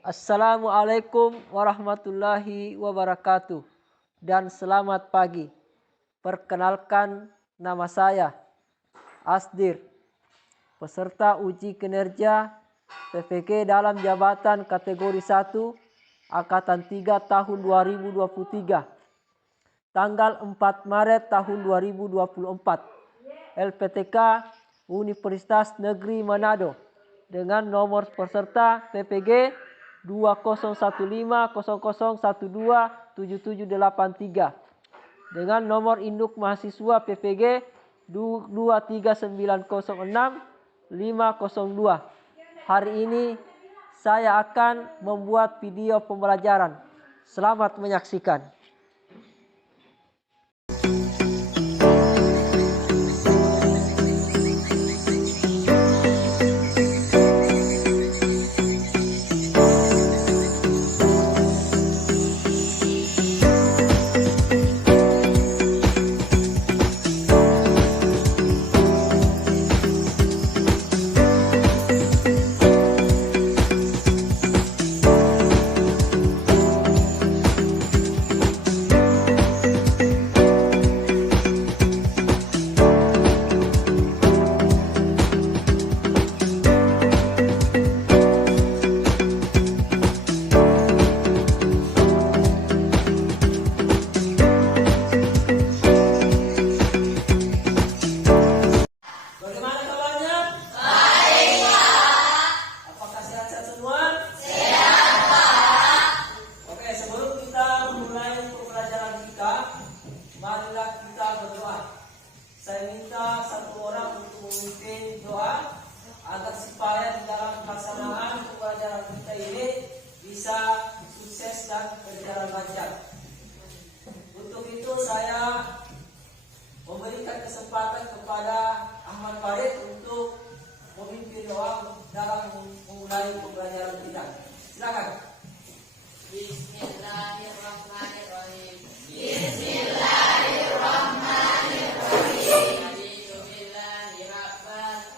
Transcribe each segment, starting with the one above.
Assalamualaikum warahmatullahi wabarakatuh dan selamat pagi. Perkenalkan, nama saya Asdir, peserta uji kinerja PPG dalam jabatan kategori 1 Angkatan 3 tahun 2023. Tanggal 4 Maret tahun 2024. LPTK Universitas Negeri Manado dengan nomor peserta PPG 201500127783 dengan nomor induk mahasiswa PPG 23906-502. Hari ini saya akan membuat video pembelajaran. Selamat menyaksikan. Marilah kita berdoa. Saya minta satu orang untuk memimpin doa agar supaya di dalam pelaksanaan pembelajaran kita ini bisa sukses dan berjalan lancar. Untuk itu saya memberikan kesempatan kepada Ahmad Farid untuk memimpin doa dalam memulai pembelajaran kita. Silakan. Bismillahirrahmanirrahim. Bismillahirrahmanirrahim.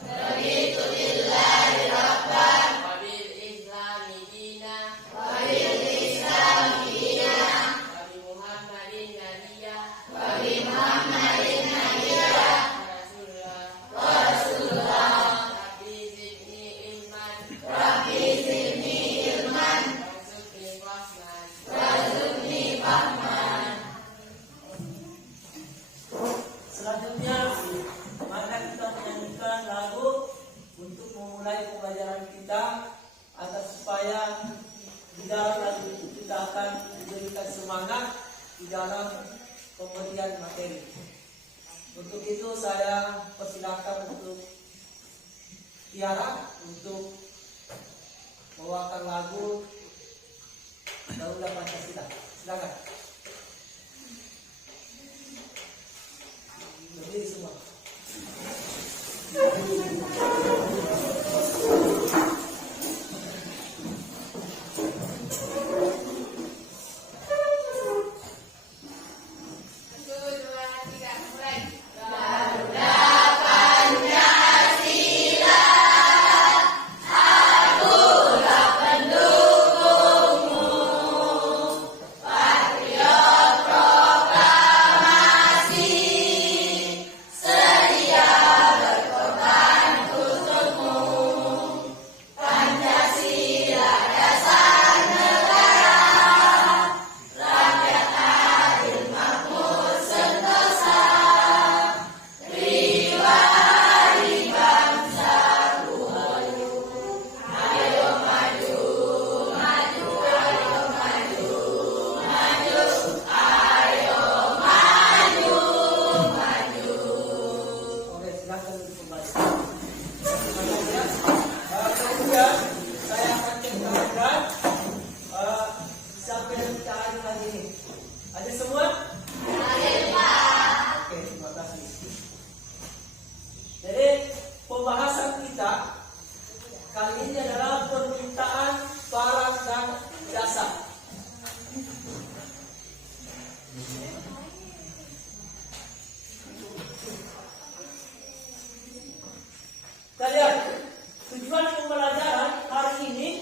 Raditu billahi rabban wa bil islami dinan wa bi Muhammadin nabiyya wa rasulullah. Rabbi zidni ilman warzuqni fahman. Selanjutnya, maka kita menyanyikan lagu untuk memulai pembelajaran kita agar supaya di dalam lagu itu kita akan diberikan semangat di dalam pemberian materi. Untuk itu saya persilakan untuk Tiara untuk membawakan lagu Garuda Pancasila. Silakan. Berdiri semua. Kalian, tujuan pembelajaran hari ini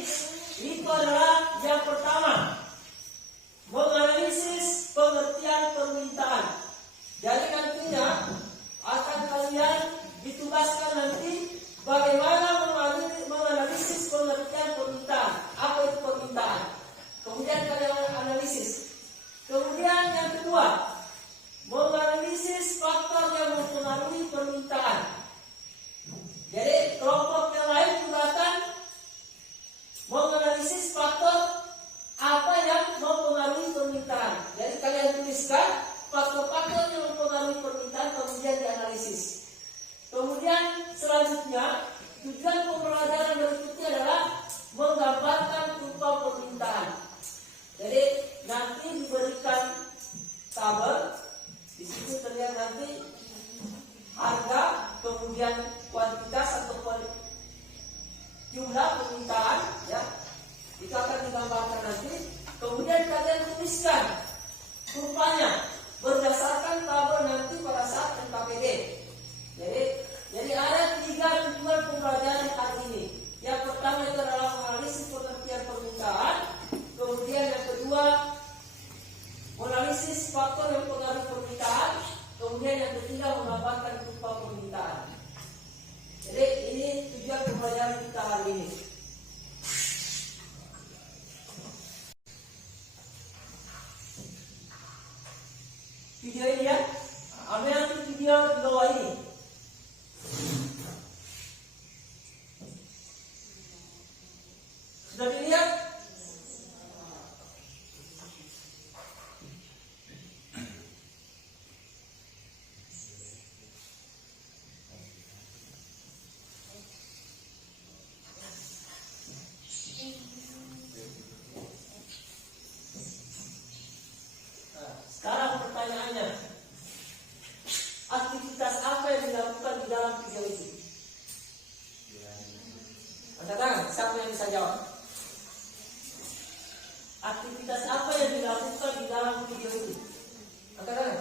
jumlah permintaan, ya, itu akan digambarkan nanti. Kemudian kalian tuliskan kurvanya berdasarkan tabel nanti pada saat NKPD. Jadi ada 3 tujuan pembelajaran hari ini. Yang pertama itu adalah menganalisis pengertian permintaan. Kemudian yang kedua, menganalisis faktor yang mempengaruhi permintaan. Kemudian yang ketiga, menggambarkan kurva permintaan. Jadi ini tujuan pembelajaran kita hari ini. Video ini ya, ambil nanti video di bawah ini. Sudah dilihat? Sekarang pertanyaannya, aktivitas apa yang dilakukan di dalam video itu? Angkat tangan, siapa yang bisa jawab? Aktivitas apa yang dilakukan di dalam video itu? Angkat tangan.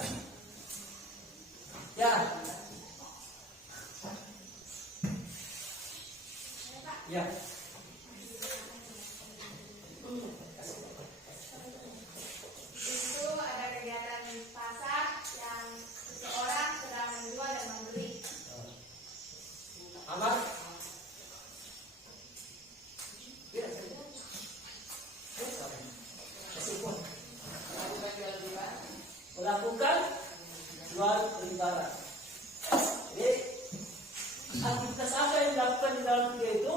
Ya. Ya. Melakukan jual beli barang. Jadi aktivitas apa yang dilakukan di dalam video itu?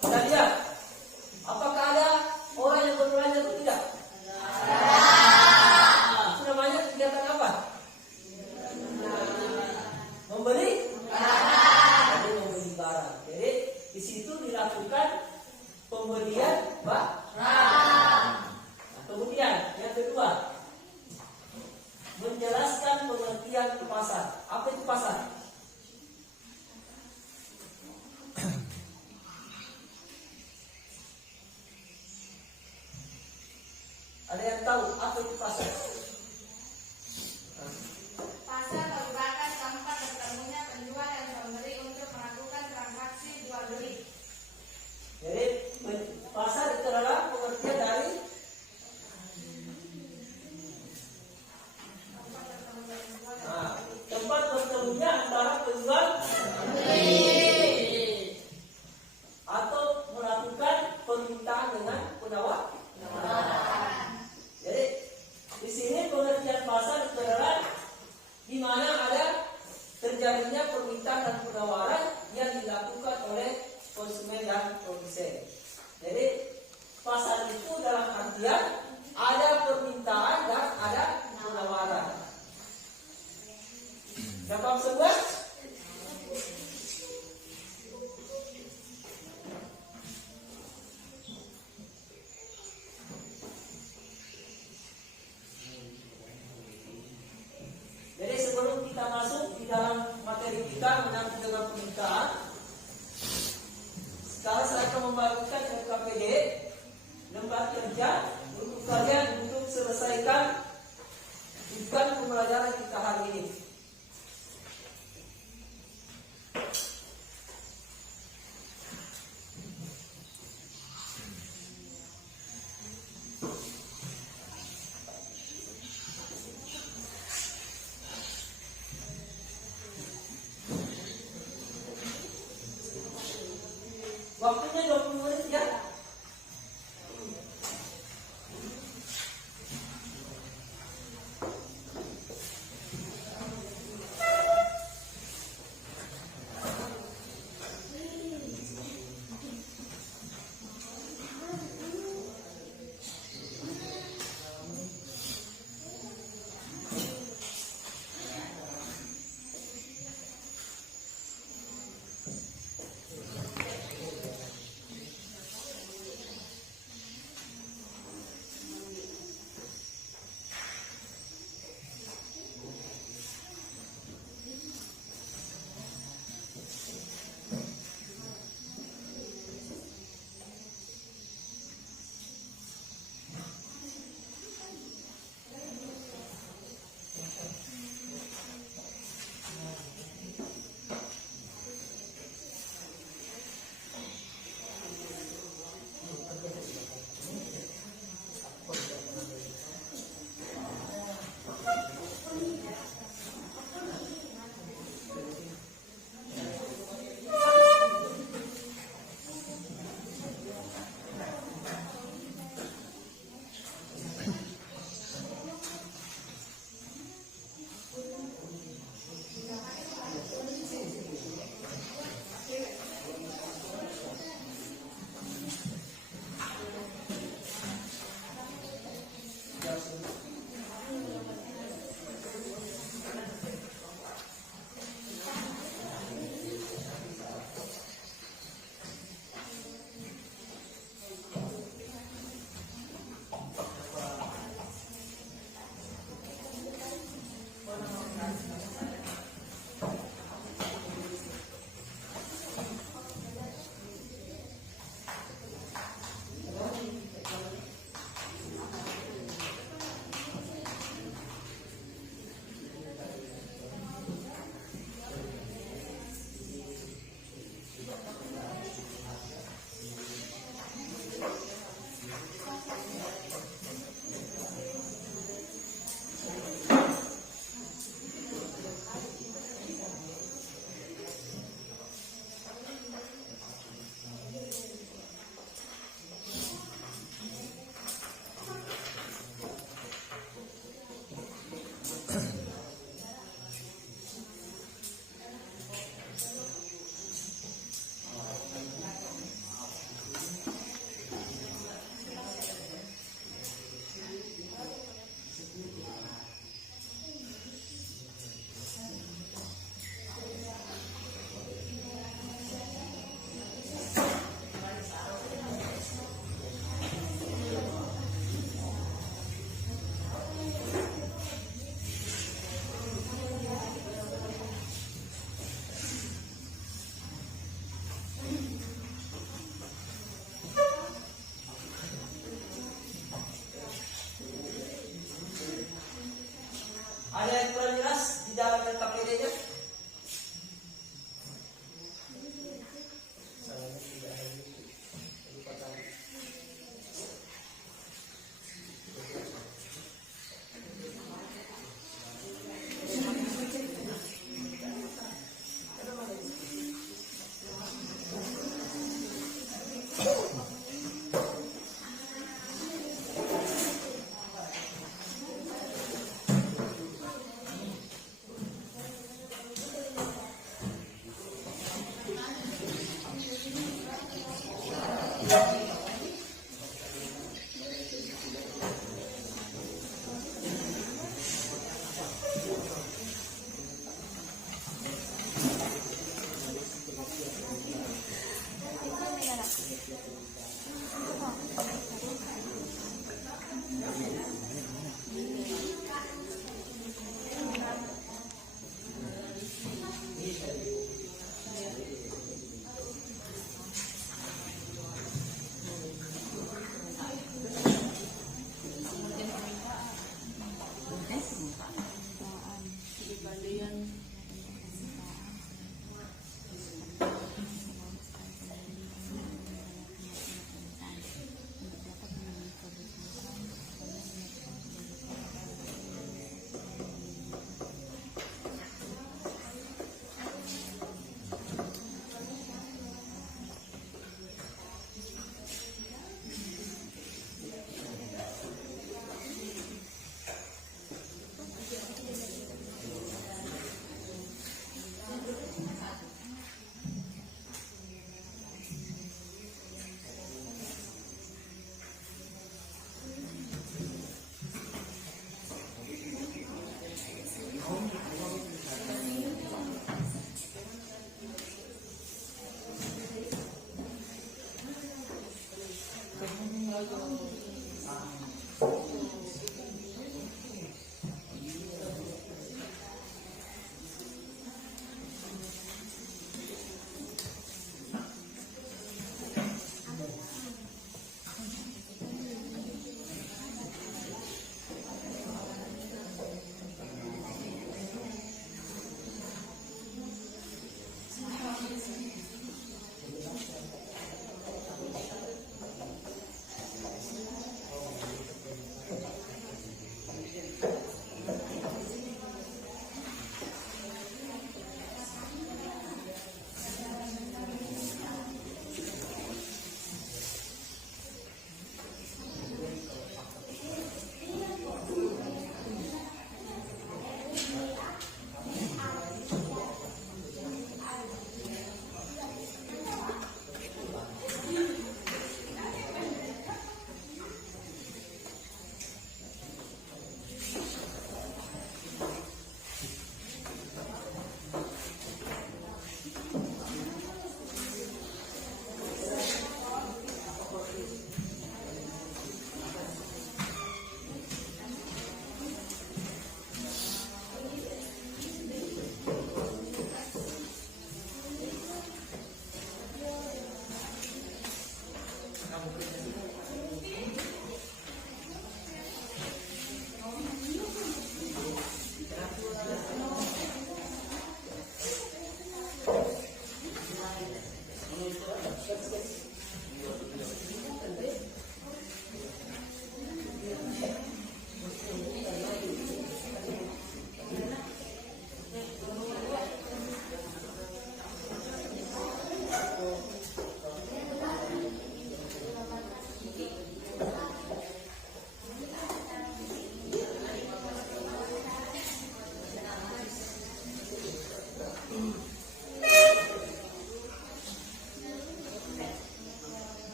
Kita lihat, apakah ada orang yang berbelanja atau tidak? Itu namanya kegiatan apa? Membeli barang. Jadi membeli barang. Jadi di situ dilakukan pembelian barang. Nah, kemudian yang kedua, menjelaskan pengertian pasar. Apa itu pasar? Ada yang tahu apa itu pasar? Pasar merupakan tempat bertemunya penjual dan pembeli untuk melakukan transaksi jual beli. Jadi pasar itu adalah pengertian dari tempat bertemunya antara penjual atau melakukan permintaan dengan penawaran. Jadi di sini pengertian pasar itu adalah di mana ada terjadinya permintaan dan penawaran yang dilakukan oleh konsumen dan produsen. Jadi pasar itu dalam artian ada permintaan dan ada penawaran. Dapat sebuah jadi sebelum kita masuk di dalam materi kita menyangkut dengan permintaan, sekarang saya akan membagikan LKPD lembar kerja untuk kalian untuk selesaikan tujuan pembelajaran kita hari ini. Waktunya 20 menit ya.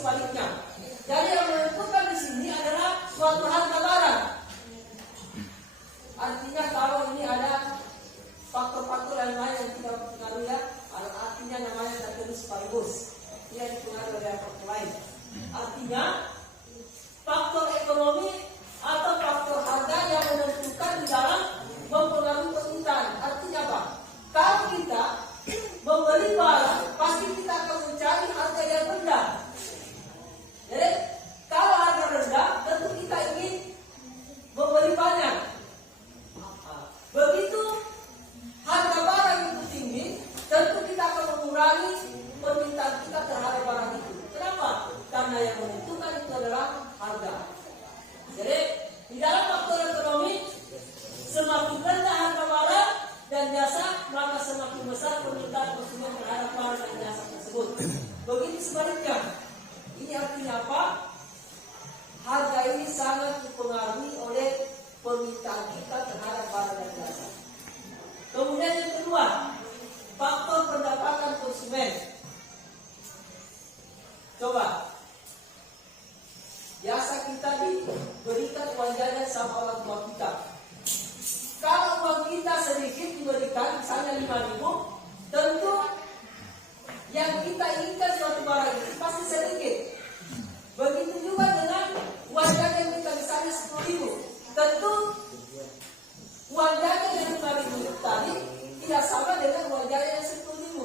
sebaliknya. Jadi yang menentukan di sini adalah suatu harga barang. Artinya kalau ini ada faktor-faktor lain yang tidak mempengaruhi ya, artinya namanya tertulis sekaligus. Ia dipengaruhi oleh faktor lain. Artinya faktor ekonomi atau faktor harga yang menentukan di dalam mempengaruhi permintaan. Artinya apa? Kalau kita membeli barang, pasti kita akan mencari harga yang rendah. Jadi kalau harga rendah, tentu kita ingin membeli banyak. Begitu harga barang itu tinggi, tentu kita akan mengurangi permintaan kita terhadap barang itu. Kenapa? Karena yang menentukan itu adalah harga. Jadi di dalam faktor ekonomi, semakin rendah harga barang dan jasa, maka semakin besar permintaan konsumen terhadap barang dan jasa tersebut. Begitu sebaliknya. Ini artinya apa? Harga ini sangat dipengaruhi oleh permintaan kita terhadap barang dan jasa. Kemudian yang kedua, faktor pendapatan konsumen. Coba, biasa kita diberikan uang jajan sama orang tua kita. Kalau uang kita sedikit diberikan, misalnya 5.000, tentu yang kita inginkan suatu barang itu pasti sedikit. Begitu juga dengan uang jajan kita misalnya 10.000. Tentu uang jajan yang 5.000 tadi tidak sama dengan uang jajan yang 10.000.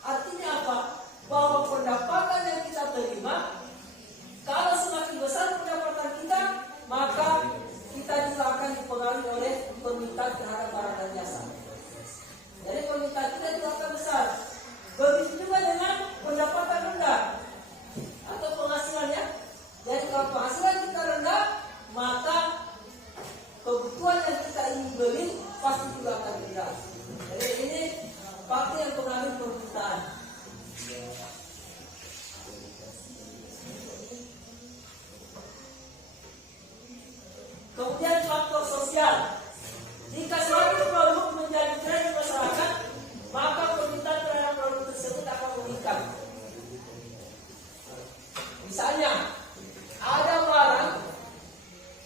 Artinya apa? Bahwa pendapatan yang kita terima, kalau semakin besar pendapatan kita, maka kita juga akan dipengaruhi oleh permintaan terhadap barang dan jasa. Jadi permintaan kita juga akan besar. Begitu juga dengan pendapatan rendah atau penghasilannya. Jadi kalau penghasilan kita rendah, maka kebutuhan yang kita ingin beli pasti juga akan rendah. Jadi ini faktor yang pengaruh permintaan. Kemudian faktor sosial. Jika suatu produk menjadi tren di masyarakat, maka permintaan terhadap produk tersebut akan meningkat. Misalnya, ada barang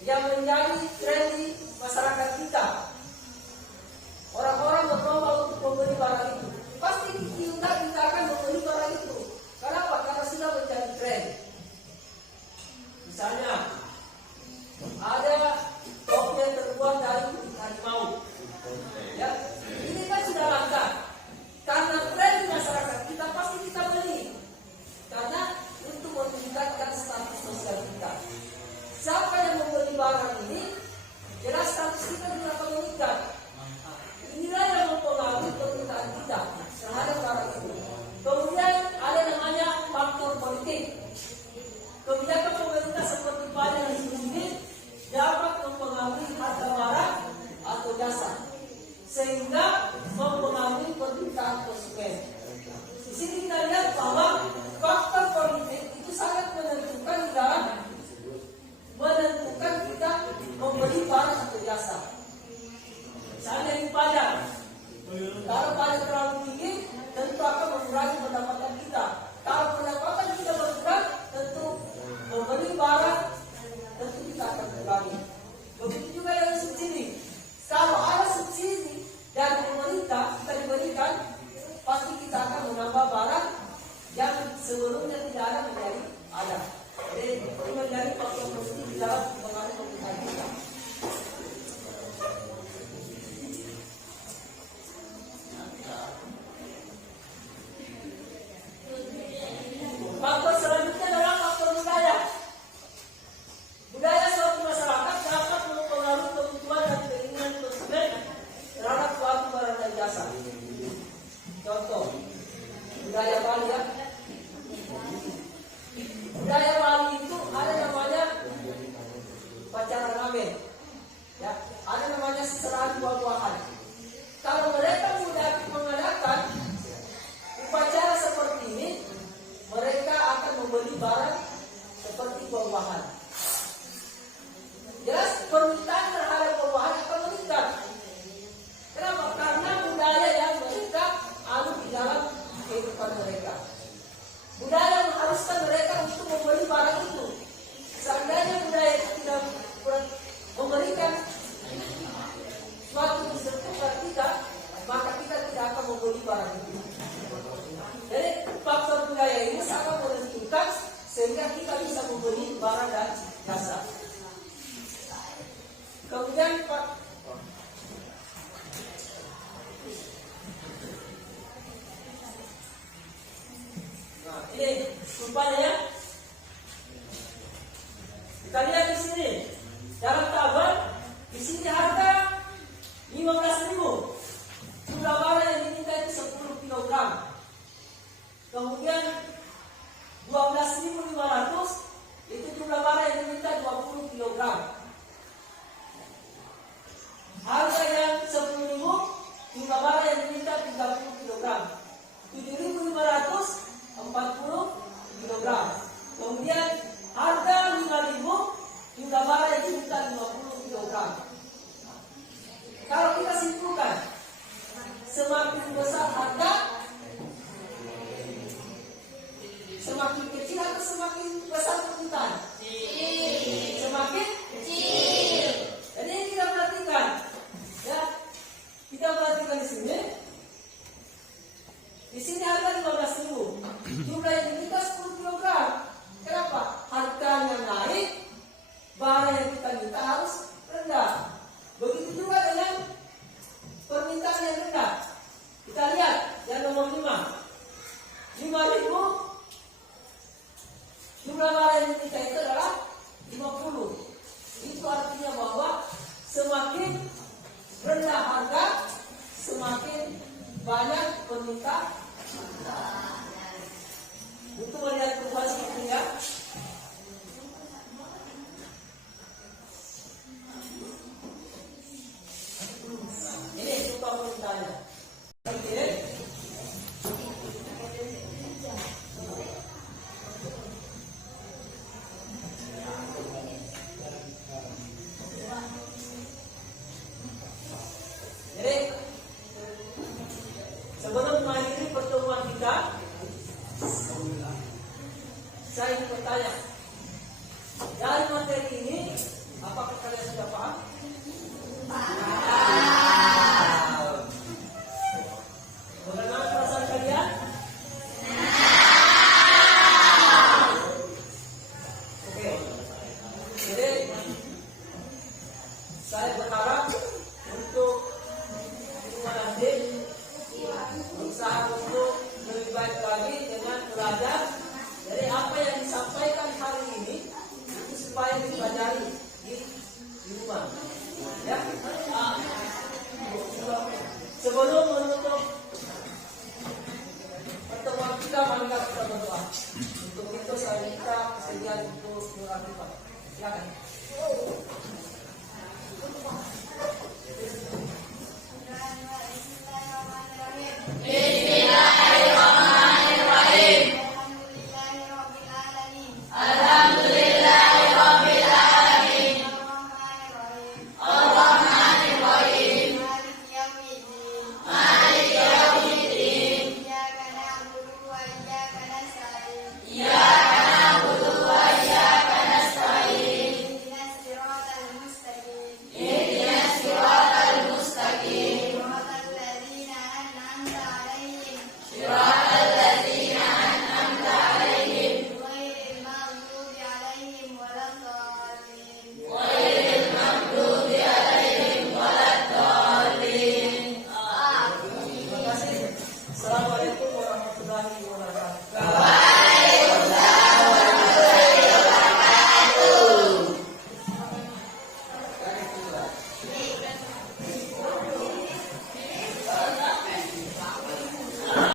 yang menjadi tren di masyarakat kita. Orang-orang berlomba untuk membeli barang itu. Pasti kita akan membeli barang itu. Kenapa? Karena sudah menjadi tren. Misalnya, ada topi yang terbuat dari harimau. Ya, ini kan sudah langka. Karena tren di masyarakat kita pasti kita beli. Karena untuk meningkatkan status sosial kita. Siapa yang membeli barang ini, jelas status kita juga akan meningkat. Inilah yang mempengaruhi permintaan kita terhadap barang itu. Kemudian ada namanya faktor politik. Kebijakan pemerintah seperti pada ini dapat mempengaruhi harga barang atau jasa, sehingga mempengaruhi permintaan konsumen. Di sini kita lihat bahwa faktor politik itu sangat menentukan dalam menentukan kita membeli barang atau jasa. Misalnya di pajak, kalau pajak terlalu tinggi, tentu akan mengurangi pendapatan kita. Kalau pendapatan kita berkurang, tentu membeli barang tentu kita akan kurangi. Begitu juga dengan subsidi. Kalau ada subsidi dari pemerintah kita diberikan, pasti kita akan menambah barang yang sebelumnya tidak ada menjadi ada. Jadi ini menjadi faktor positif di dalam pengaruh permintaan kita. Faktor selanjutnya adalah faktor budaya. Budaya suatu masyarakat dapat mempengaruhi kebutuhan dan keinginan konsumen terhadap suatu barang dan jasa. Contoh, budaya Bali ya. Budaya Bali itu ada namanya upacara ngaben, ya. Ada namanya seserahan buah-buahan. Kalau mereka mengadakan upacara seperti ini, mereka akan membeli barang seperti buah-buahan. Jelas permintaan terhadap buah-buahan akan meningkat. Kenapa? Karena budaya yang mereka anut di dalam kehidupan mereka. sehingga kita bisa membeli barang dan jasa. Kemudian nah, ini rupanya ya. Kita lihat di sini dalam tabel, di sini harga 15.000. Jumlah barang yang diminta itu 10 kg. Kemudian 12.500 itu jumlah barang yang diminta 20 kg. Harga yang 10.000 jumlah barang yang diminta 30 kg. 7.500 40 kg. Kemudian harga 5.000 jumlah barang yang diminta 50 kg. Kalau kita simpulkan, semakin besar harga, semakin kecil atau semakin besar permintaan? Semakin kecil. Jadi yang kita perhatikan, ya, kita perhatikan di sini. Di sini harga 15.000, jumlah yang diminta 10 kg. Kenapa? Harganya naik, barang yang kita minta harus rendah. Begitu juga dengan permintaan yang rendah. Kita lihat yang nomor 5. 5.000 jumlah barang yang diminta itu adalah 50. Itu artinya bahwa semakin rendah harga, semakin banyak permintaan. Untuk melihat perubahan seperti ini, ini contoh permintaannya. Oke. Jadi sebelum mengakhiri pertemuan kita, saya ingin bertanya, dari materi ini, apakah kalian sudah paham? Bagaimana perasaan kalian? Oke. Jadi saya berharap untuk semua nanti berusaha untuk lebih baik lagi dengan belajar. Jadi apa yang disampaikan hari ini itu supaya dipelajari di rumah. Ya. Sebelum menutup pertemuan kita, mari kita berdoa. Untuk itu saya minta kesediaan untuk doa kita. Silakan. Assalamualaikum warahmatullahi wabarakatuh.